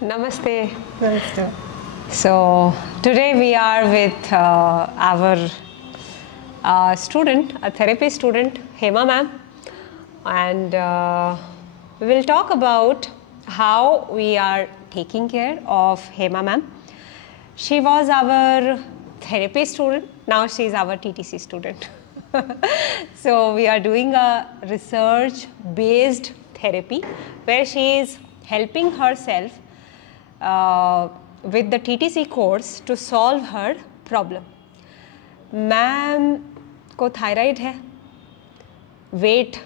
Namaste. Namaste. So today we are with our student, a therapy student, Hema ma'am, and we will talk about how we are taking care of Hema ma'am. She was our therapy student, now she is our TTC student. So we are doing a research based therapy where she is helping herself with the TTC course to solve her problem. Ma'am को thyroid है, wait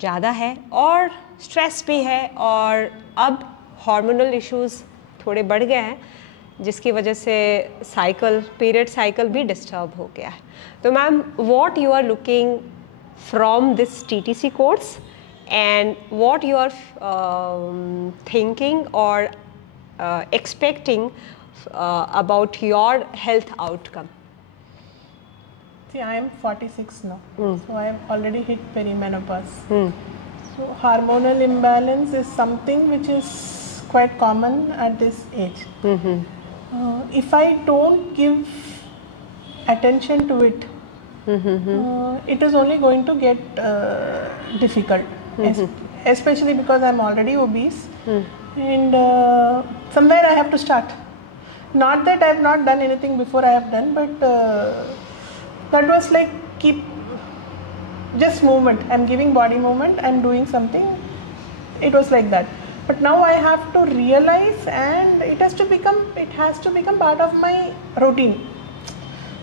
ज़्यादा है और stress भी है और अब hormonal issues थोड़े बढ़ गए हैं जिसकी वजह से पीरियड साइकिल भी डिस्टर्ब हो गया है. तो ma'am, what you are looking from this TTC course and what you are thinking or expecting about your health outcome? See, I am 46 now, so I have already hit perimenopause. So hormonal imbalance is something which is quite common at this age. If I don't give attention to it, it is only going to get difficult. Especially because I am already obese and somewhere I have to start. Not that I have not done anything before I have done, but that was like just movement. I am giving body movement, I am doing something. It was like that. But now I have to realize, and it has to become part of my routine.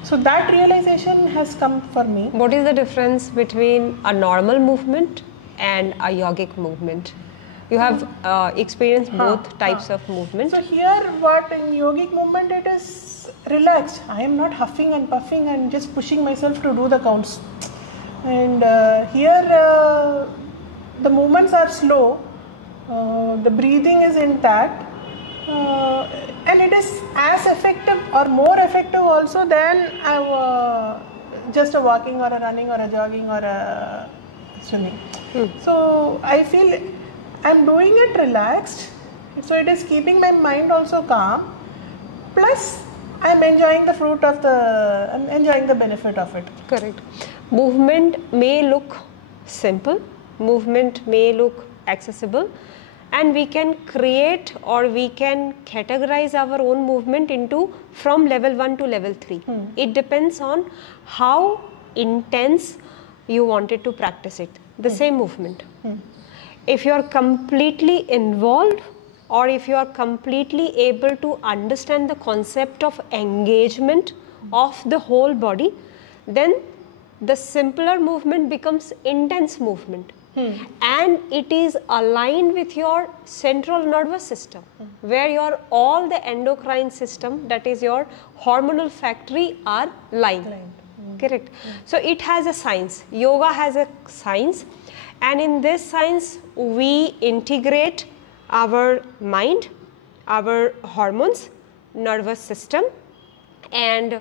So that realization has come for me. What is the difference between a normal movement and a yogic movement? You have experienced both types of movement. So here, what in yogic movement, it is relaxed. I am not huffing and puffing and just pushing myself to do the counts. And here the movements are slow, the breathing is intact, and it is as effective or more effective also than just a walking or a running or a jogging or a swimming. So I feel I am doing it relaxed, so it is keeping my mind also calm, plus I am enjoying the benefit of it. Correct. Movement may look simple, movement may look accessible, and we can create or we can categorize our own movement into from level 1 to level 3. It depends on how intense you wanted to practice it, the same movement. If you are completely involved or if you are completely able to understand the concept of engagement of the whole body, then the simpler movement becomes intense movement. And it is aligned with your central nervous system, where all the endocrine system, that is your hormonal factory, are lying. Correct. So it has a science. Yoga has a science, and in this science we integrate our mind, our hormones, nervous system, and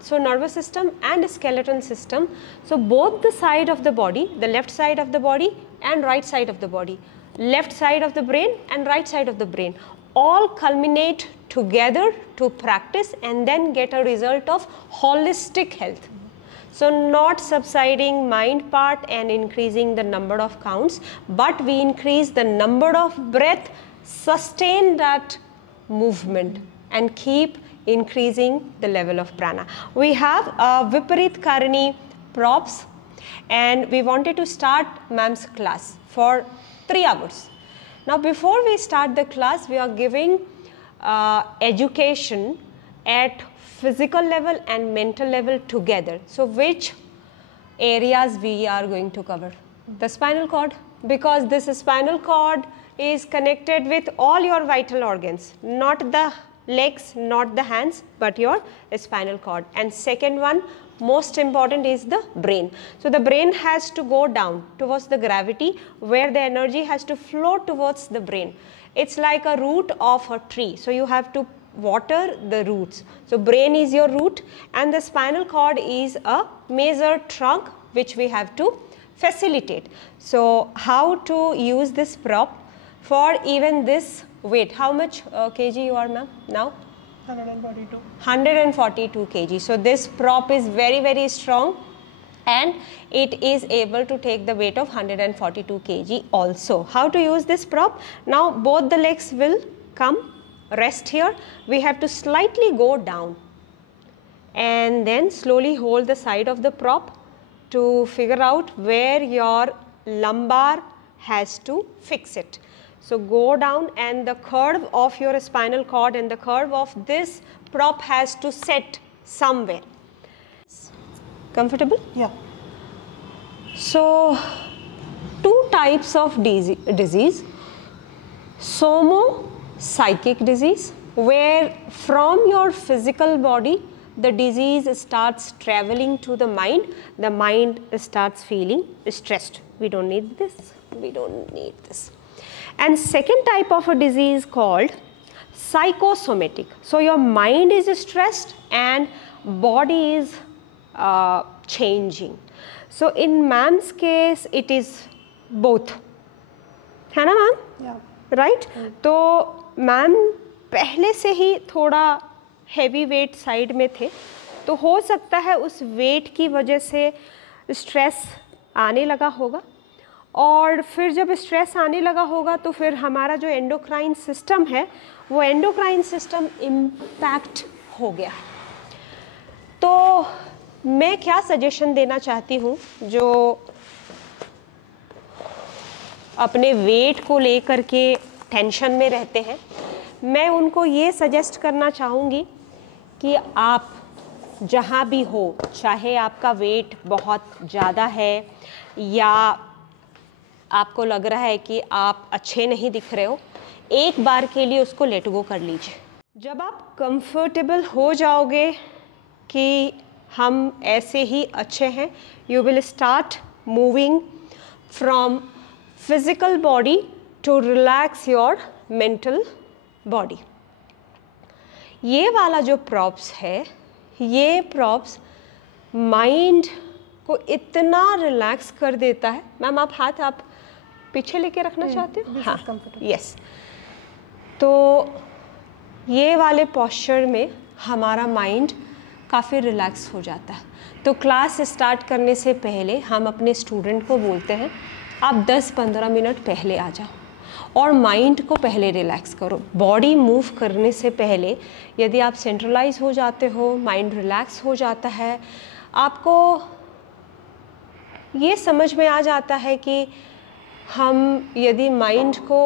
so nervous system and skeleton system. So both the side of the body, the left side of the body and right side of the body, left side of the brain and right side of the brain, all culminate together to practice and then get a result of holistic health. So not subsiding mind part and increasing the number of counts, but we increase the number of breath, sustain that movement and keep increasing the level of prana. We have Viparit Karani props, and we wanted to start ma'am's class for 3 hours. Now before we start the class, we are giving education at physical level and mental level together. So which areas we are going to cover? The spinal cord, because this spinal cord is connected with all your vital organs, not the legs, not the hands, but your spinal cord. And second one, most important, is the brain. So the brain has to go down towards the gravity, where the energy has to flow towards the brain. It's like a root of a tree, so you have to water the roots. So brain is your root and the spinal cord is a major trunk which we have to facilitate. So how to use this prop? for even this weight. How much kg you are, ma'am, now? 142. 142 kg. So this prop is very, very strong, and it is able to take the weight of 142 kg also. How to use this prop? Now both the legs will come, rest here. We have to slightly go down and then slowly hold the side of the prop to figure out where your lumbar has to fix it. So go down, and the curve of your spinal cord and the curve of this prop has to set somewhere. Comfortable? Yeah. So, two types of disease. Somo psychic disease, where from your physical body the disease starts traveling to the mind starts feeling stressed. We don't need this, we don't need this. And second type of a disease called psychosomatic. So your mind is stressed and body is changing. So in ma'am's case it is both, है ना ma'am? Yeah. Right तो ma'am पहले से ही थोड़ा heavy weight side में थे, तो हो सकता है उस वेट की वजह से स्ट्रेस आने लगा होगा, और फिर जब स्ट्रेस आने लगा होगा तो फिर हमारा जो एंडोक्राइन सिस्टम है वो एंडोक्राइन सिस्टम इम्पैक्ट हो गया। तो मैं क्या सजेशन देना चाहती हूँ जो अपने वेट को लेकर के टेंशन में रहते हैं, मैं उनको ये सजेस्ट करना चाहूँगी कि आप जहाँ भी हो, चाहे आपका वेट बहुत ज़्यादा है या आपको लग रहा है कि आप अच्छे नहीं दिख रहे हो, एक बार के लिए उसको लेट गो कर लीजिए। जब आप कंफर्टेबल हो जाओगे कि हम ऐसे ही अच्छे हैं, you will start moving from physical body to relax your mental body. ये वाला जो प्रॉप्स है, ये प्रॉप्स माइंड को इतना रिलैक्स कर देता है। मैम आप हाथ आप पीछे लेके रखना चाहते हो? हाँ, यस। तो ये वाले पोस्चर में हमारा माइंड काफ़ी रिलैक्स हो जाता है। तो क्लास स्टार्ट करने से पहले हम अपने स्टूडेंट को बोलते हैं आप 10-15 मिनट पहले आ जाओ और माइंड को पहले रिलैक्स करो। बॉडी मूव करने से पहले यदि आप सेंट्रलाइज हो जाते हो, माइंड रिलैक्स हो जाता है, आपको ये समझ में आ जाता है कि हम यदि माइंड को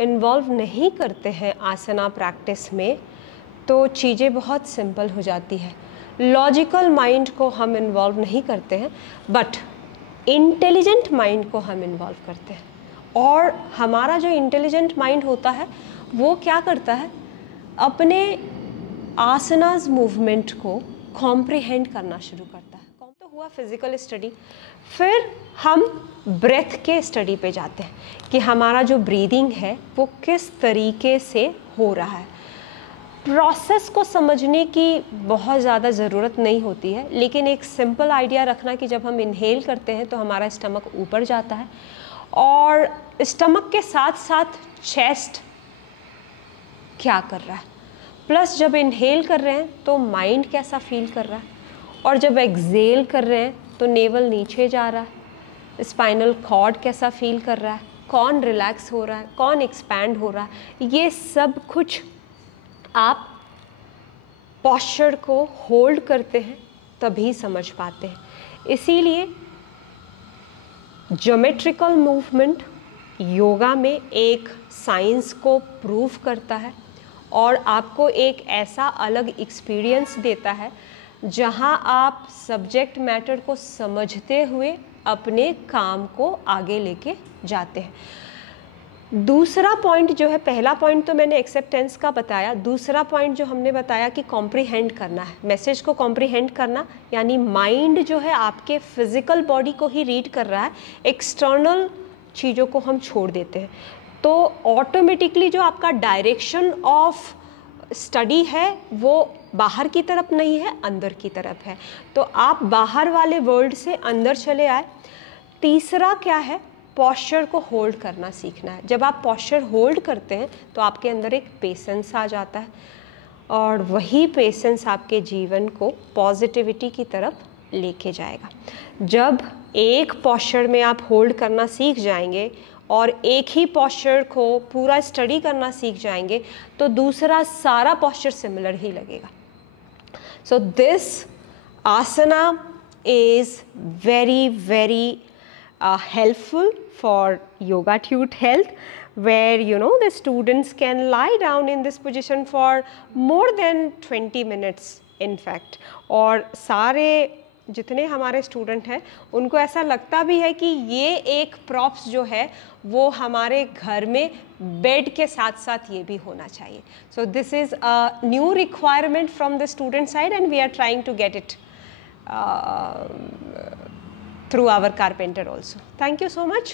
इन्वॉल्व नहीं करते हैं आसना प्रैक्टिस में तो चीज़ें बहुत सिंपल हो जाती है। लॉजिकल माइंड को हम इन्वॉल्व नहीं करते हैं, बट इंटेलिजेंट माइंड को हम इन्वॉल्व करते हैं। और हमारा जो इंटेलिजेंट माइंड होता है वो क्या करता है, अपने आसनास मूवमेंट को कॉम्प्रिहेंड करना शुरू करता है। तो हुआ फिजिकल स्टडी, फिर हम ब्रेथ के स्टडी पे जाते हैं कि हमारा जो ब्रीदिंग है वो किस तरीके से हो रहा है। प्रोसेस को समझने की बहुत ज़्यादा ज़रूरत नहीं होती है, लेकिन एक सिंपल आइडिया रखना कि जब हम इनहेल करते हैं तो हमारा स्टमक ऊपर जाता है और स्टमक के साथ साथ चेस्ट क्या कर रहा है, प्लस जब इनहेल कर रहे हैं तो माइंड कैसा फील कर रहा है, और जब एक्सहेल कर रहे हैं तो नेवल नीचे जा रहा है, स्पाइनल कॉर्ड कैसा फील कर रहा है, कौन रिलैक्स हो रहा है, कौन एक्सपैंड हो रहा है, ये सब कुछ आप पोस्चर को होल्ड करते हैं तभी समझ पाते हैं। इसीलिए ज्योमेट्रिकल मूवमेंट योगा में एक साइंस को प्रूव करता है और आपको एक ऐसा अलग एक्सपीरियंस देता है जहां आप सब्जेक्ट मैटर को समझते हुए अपने काम को आगे लेके जाते हैं। दूसरा पॉइंट जो है, पहला पॉइंट तो मैंने एक्सेप्टेंस का बताया, दूसरा पॉइंट जो हमने बताया कि कॉम्प्रिहेंड करना है, मैसेज को कॉम्प्रिहेंड करना, यानी माइंड जो है आपके फिजिकल बॉडी को ही रीड कर रहा है, एक्सटर्नल चीज़ों को हम छोड़ देते हैं, तो ऑटोमेटिकली जो आपका डायरेक्शन ऑफ स्टडी है वो बाहर की तरफ नहीं है, अंदर की तरफ है, तो आप बाहर वाले वर्ल्ड से अंदर चले आए। तीसरा क्या है, पॉस्चर को होल्ड करना सीखना है। जब आप पॉस्चर होल्ड करते हैं तो आपके अंदर एक पेशेंस आ जाता है और वही पेशेंस आपके जीवन को पॉजिटिविटी की तरफ लेके जाएगा। जब एक पॉस्चर में आप होल्ड करना सीख जाएंगे और एक ही पॉस्चर को पूरा स्टडी करना सीख जाएंगे तो दूसरा सारा पॉस्चर सिमिलर ही लगेगा। So this asana is very helpful for yoga tute health, where the students can lie down in this position for more than 20 minutes in fact। और सारे जितने हमारे स्टूडेंट हैं उनको ऐसा लगता भी है कि ये एक प्रॉप्स जो है वो हमारे घर में बेड के साथ साथ ये भी होना चाहिए। So this is a new requirement from the student side and we are trying to get it through our carpenter also. Thank you so much.